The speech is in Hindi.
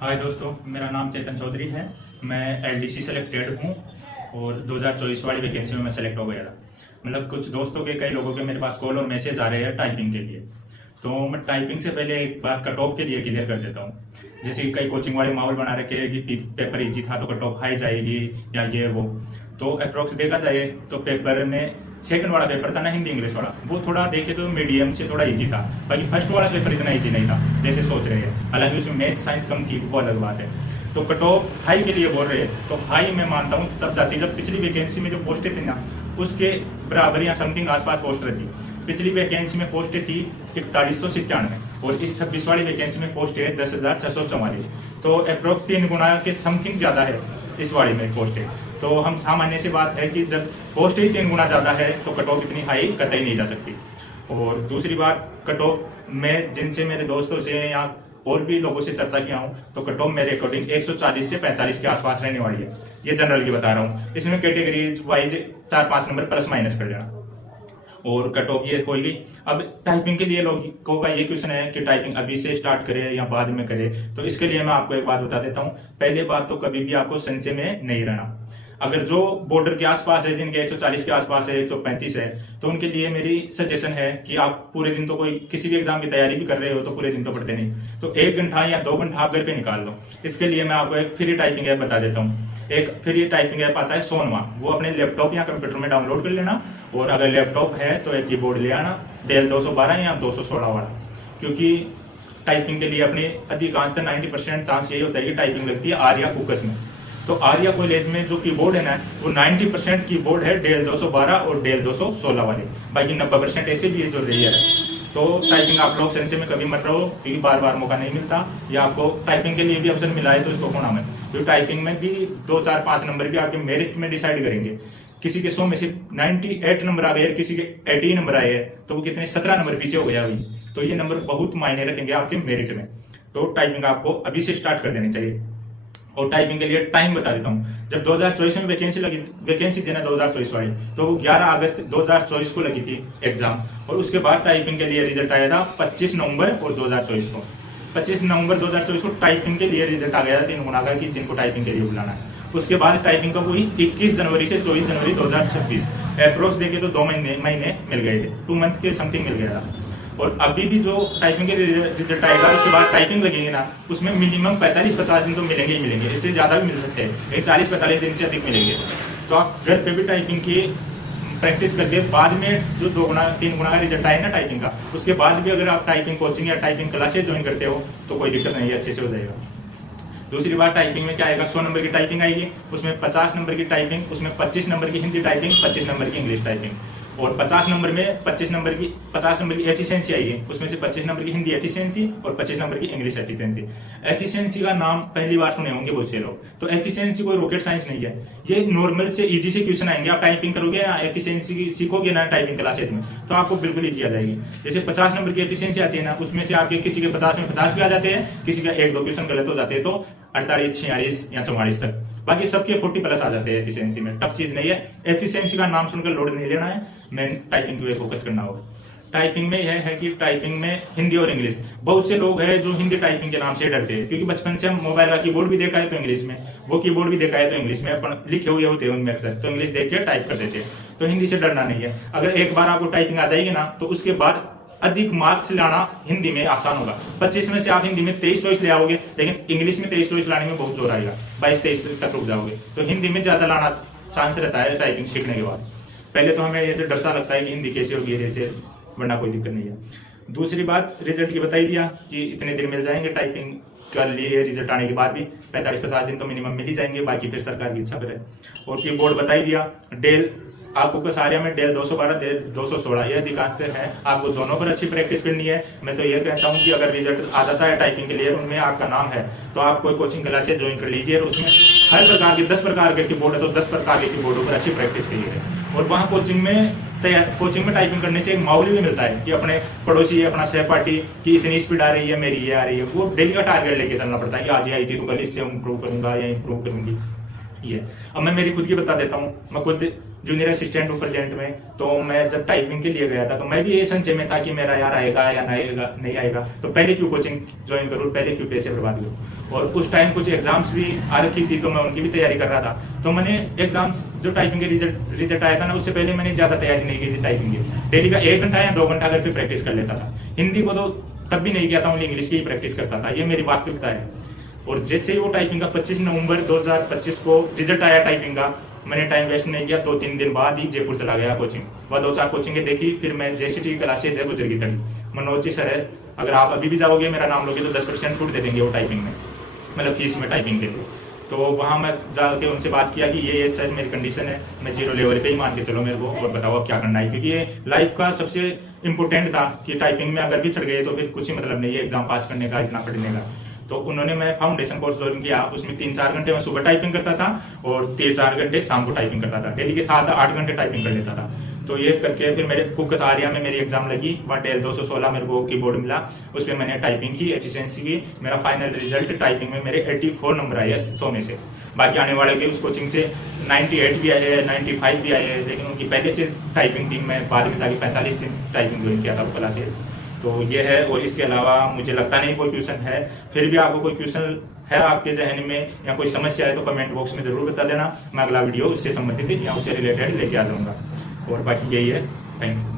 हाय दोस्तों, मेरा नाम चेतन चौधरी है। मैं एलडीसी सेलेक्टेड हूँ और 2024 वाली वैकेंसी में मैं सेलेक्ट हो गया था। मतलब कुछ दोस्तों के, कई लोगों के मेरे पास कॉल और मैसेज आ रहे हैं टाइपिंग के लिए। तो मैं टाइपिंग से पहले एक बार कट ऑफ के लिए क्लियर कर देता हूँ। जैसे कि कई कोचिंग वाले माहौल बना रखे हैं कि पेपर इजी था तो कट ऑफ हाई जाएगी या ये वो। तो अप्रोक्स देखा जाए तो पेपर में सेकंड वाला पेपर था ना, हिंदी इंग्लिश वाला, वो थोड़ा देखे तो मीडियम से थोड़ा इजी था। बाकी फर्स्ट वाला पेपर इतना इजी नहीं था जैसे सोच रहे हैं। हालांकि उसमें मैथ साइंस कम थी, वो अलग बात है। तो कट ऑफ हाई के लिए बोल रहे हैं, तो हाई मैं मानता हूँ तब जाती जब पिछली वैकेंसी में जो पोस्टें थी ना, उसके बराबर या समथिंग आसपास पोस्ट रहती। पिछली वैकेंसी में पोस्टें थी 4197 और इस 26 वाली वैकेंसी में पोस्ट है 10,644। तो अप्रोक्स 3 गुना के समथिंग ज्यादा है इस वाली में पोस्ट है। तो हम सामान्य सी बात है कि जब पोस्ट ही 3 गुना ज्यादा है तो कट ऑफ इतनी हाई कतई नहीं जा सकती। और दूसरी बात, कट ऑफ में जिनसे मेरे दोस्तों से या और भी लोगों से चर्चा किया हूँ, तो कट ऑफ मेरे अकॉर्डिंग 140 से 45 के आसपास रहने वाली है। ये जनरल की बता रहा हूँ। इसमें category wise 4-5 number plus minus कर लेना। और कट ऑफ ये हो गई। अब टाइपिंग के लिए लोगों का ये क्वेश्चन है कि टाइपिंग अभी से स्टार्ट करे या बाद में करे। तो इसके लिए मैं आपको एक बात बता देता हूँ। पहले बात तो कभी भी आपको संशय में नहीं रहना। अगर जो बॉर्डर के आसपास है, जिनके 140 के आसपास है, 135 है, तो उनके लिए मेरी सजेशन है कि आप पूरे दिन तो कोई किसी भी एग्जाम की तैयारी भी कर रहे हो तो पूरे दिन तो पढ़ते नहीं, तो 1 घंटा या 2 घंटा आप घर पे निकाल लो। इसके लिए मैं आपको एक फ्री टाइपिंग ऐप बता देता हूँ। एक फ्री टाइपिंग ऐप आता है सोनवा, वो अपने लैपटॉप या कंप्यूटर में डाउनलोड कर लेना। और अगर लैपटॉप है तो एक कीबोर्ड ले आना, डेल 212 या 216 वाला, क्योंकि टाइपिंग के लिए अपने अधिकांश 90% चांस यही होता है कि टाइपिंग लगती है आर्या कुकस में। तो आर्या कॉलेज में जो कीबोर्ड है ना, वो 90% कीबोर्ड है डेल 212 और डेल 216 वाले। बाकी 90% ऐसे भी है जो रेयर है। तो टाइपिंग आप लोग सेंसे में कभी मत रहो, क्योंकि बार बार मौका नहीं मिलता। या आपको टाइपिंग के लिए भी अवसर मिला है तो इसको खोना मत, क्योंकि टाइपिंग में भी 2, 4, 5 नंबर भी आपके मेरिट में डिसाइड करेंगे। किसी के 100 में से 98 नंबर आ गए, किसी के 80 नंबर आए हैं, तो वो कितने 17 नंबर पीछे हो गया भाई। तो ये नंबर बहुत मायने रखेंगे आपके मेरिट में। तो टाइपिंग आपको अभी से स्टार्ट कर देनी चाहिए। और टाइपिंग के लिए टाइम बता देता हूँ। जब 2024 में वैकेंसी थी ना 2024 वाली, तो वो 11 अगस्त 2024 को लगी थी एग्जाम। और उसके बाद टाइपिंग के लिए रिजल्ट आया था 25 नवंबर और 2024 को। 25 नवंबर 2024 को टाइपिंग के लिए रिजल्ट आ गया था 3 गुना का, कि जिनको टाइपिंग के लिए बुलाना है। उसके बाद टाइपिंग का हुई 21 जनवरी से 24 जनवरी 2026। अप्रोक्स देखे तो 2 महीने मिल गए थे, 2 मंथ के समथिंग मिल गया था। और अभी भी जो टाइपिंग के रिजल्ट आएगा, उसके बाद टाइपिंग लगेगी ना, उसमें मिनिमम 45-50 दिन तो मिलेंगे ही मिलेंगे। इससे ज्यादा भी मिल सकते हैं, 40-45 दिन से अधिक मिलेंगे। तो आप घर पे भी टाइपिंग की प्रैक्टिस करके बाद में जो 2 गुना 3 गुना का रिजल्ट आए ना टाइपिंग का, उसके बाद भी अगर आप टाइपिंग कोचिंग या टाइपिंग क्लासेस ज्वाइन करते हो तो कोई दिक्कत नहीं है, अच्छे से हो जाएगा। दूसरी बात, टाइपिंग में क्या आएगा, 100 नंबर की टाइपिंग आएगी, उसमें 50 नंबर की टाइपिंग, उसमें 25 नंबर की हिंदी टाइपिंग, 25 नंबर की इंग्लिश टाइपिंग। और 50 नंबर में 50 नंबर की एफिशिएंसी आएगी, उसमें से 25 नंबर की हिंदी एफिशिएंसी और 25 नंबर की इंग्लिश एफिशिएंसी। एफिशिएंसी का नाम पहली बार सुने होंगे बहुत से लोग। तो एफिशिएंसी कोई रॉकेट साइंस नहीं है, ये नॉर्मल से इजी से क्वेश्चन आएंगे। आप टाइपिंग करोगे या एफिशिएंसी सीखोगे ना टाइपिंग क्लासेज में, तो आपको बिल्कुल ईजी आ जाएगी। जैसे 50 नंबर की एफिशिएंसी आती है ना, उसमें से आपके किसी के 50 में 50 भी आ जाते हैं, किसी का 1-2 क्वेश्चन गलत हो जाते हैं तो 48, 46 या 44 तक। बाकी सबके 40 प्लस आ जाते हैं एफिशिएंसी में। टफ चीज नहीं है, एफिशिएंसी का नाम सुनकर लोड नहीं लेना है, मेन टाइपिंग पे फोकस करना होगा। टाइपिंग में यह है कि टाइपिंग में हिंदी और इंग्लिश, बहुत से लोग हैं जो हिंदी टाइपिंग के नाम से डरते हैं, क्योंकि बचपन से हम मोबाइल का कीबोर्ड भी देखा है तो इंग्लिश में, वो कीबोर्ड भी देखा है तो इंग्लिश में, अपन लिखे हुए होते हैं उनमें अक्सर, तो इंग्लिश देख के टाइप कर देते हैं। तो हिंदी से डरना नहीं है। अगर एक बार आपको टाइपिंग आ जाएगी ना, तो उसके बाद अधिक मार्क्स लाना हिंदी में आसान होगा। 25 में से आप हिंदी में 23 चॉइस ले आओगे, लेकिन इंग्लिश में 23 चॉइस लाने में बहुत जोर आएगा, 22-23 तक रुक जाओगे। तो हिंदी में ज्यादा लाना चांस रहता है टाइपिंग सीखने के बाद। पहले तो हमें ऐसे डर सा लगता है कि हिंदी कैसे होगी ऐसे, वरना कोई दिक्कत नहीं है। दूसरी बात, रिजल्ट की बताई दिया कि इतने दिन मिल जाएंगे टाइपिंग कर लिए। रिजल्ट आने के बाद भी 45-50 दिन तो मिनिमम मिल ही जाएंगे, बाकी फिर सरकार की इच्छा पर है। और कीबोर्ड बताई दिया, डेल आपको कुछ आर्या में डेल 212, डेल 216 ये अधिकांश है। आपको दोनों पर अच्छी प्रैक्टिस करनी है। मैं तो ये कहता हूँ कि अगर रिजल्ट आ जाता है टाइपिंग के लिए, उनमें आपका नाम है, तो आप कोई कोचिंग क्लासेस ज्वाइन कर लीजिए। और उसमें हर प्रकार के 10 प्रकार के कीबोर्ड है, तो 10 प्रकार के कीबोर्डों पर अच्छी प्रैक्टिस कीजिए। और वहाँ कोचिंग में टाइपिंग करने से एक माहौल भी मिलता है कि अपने पड़ोसी, अपना सहपाठी की इतनी स्पीड आ रही है, मेरी ये आ रही है, वो डेली का टारगेट लेके चलना पड़ता है कि आज ये आई थी तो कल इससे इम्प्रूव करूंगा या इम्प्रूव करूंगी। ये अब मैं मेरी खुद की बता देता हूँ। मैं खुद जूनियर असिस्टेंट हूँ प्रेजेंट में। तो मैं जब टाइपिंग के लिए गया था तो मैं भी ये संशय में था कि मेरा यार आएगा या नहीं आएगा, तो पहले क्यों कोचिंग ज्वाइन करूँ, पहले क्यों पैसे बर्बाद करूँ। और उस टाइम कुछ एग्जाम्स भी आ रखी थी तो मैं उनकी भी तैयारी कर रहा था। तो मैंने एग्जाम्स जो टाइपिंग के रिजल्ट आया था ना, उससे पहले मैंने ज्यादा तैयारी नहीं की थी टाइपिंग की। डेली का 1 घंटा या 2 घंटा घर पे प्रैक्टिस कर लेता था। हिंदी को तो तब भी नहीं किया था, ओनली इंग्लिश की ही प्रैक्टिस करता था। ये मेरी वास्तविकता है। और जैसे ही वो टाइपिंग का 25 नवंबर 2025 को रिजल्ट आया टाइपिंग का, मैंने टाइम वेस्ट नहीं किया, 2-3 दिन बाद ही जयपुर चला गया कोचिंग। वह 2-4 कोचिंगें देखी, फिर मैं जेसीटी की क्लासेज है गुजर की तड़ी, मनोज जी सर है, अगर आप अभी भी जाओगे मेरा नाम लोगे तो 10% छूट दे देंगे वो टाइपिंग में, मतलब फीस में टाइपिंग के लिए। तो वहाँ मैं जाके उनसे बात किया कि ये सर मेरी कंडीशन है, मैं 0 लेवल पे ही मान के चलो मेरे को, और बताओ अब क्या करना है। क्योंकि ये लाइफ का सबसे इंपॉर्टेंट था कि टाइपिंग में अगर भी चढ़ गए तो फिर कुछ ही मतलब नहीं है एग्जाम पास करने का, इतना पढ़ने का। तो उन्होंने मैं फाउंडेशन कोर्स ज्वाइन किया, उसमें 3-4 घंटे मैं सुबह टाइपिंग करता था और 3-4 घंटे शाम को टाइपिंग करता था। डेली के 7-8 घंटे टाइपिंग कर लेता था। तो ये करके फिर मेरे कुक आर्या में मेरी एग्जाम लगी, वहाँ टेल 216 मेरे को कीबोर्ड मिला, उस पर मैंने टाइपिंग की, एफिशिएंसी की। मेरा फाइनल रिजल्ट टाइपिंग में मेरे 84 नंबर आए 100 में से। बाकी आने वाले के उस कोचिंग से 98 भी आए, 95 भी आए, लेकिन उनकी पहले से टाइपिंग थी, मैं बाद में जाके 45 दिन टाइपिंग ज्वाइन किया था वो क्लासेज। तो ये है। और इसके अलावा मुझे लगता नहीं कोई ट्यूशन है, फिर भी आपको कोई ट्यूशन है आपके जहन में या कोई समस्या है तो कमेंट बॉक्स में जरूर बता देना, मैं अगला वीडियो उससे संबंधित या उससे रिलेटेड लेके आ जाऊंगा। और बाकी यही है। Thank you.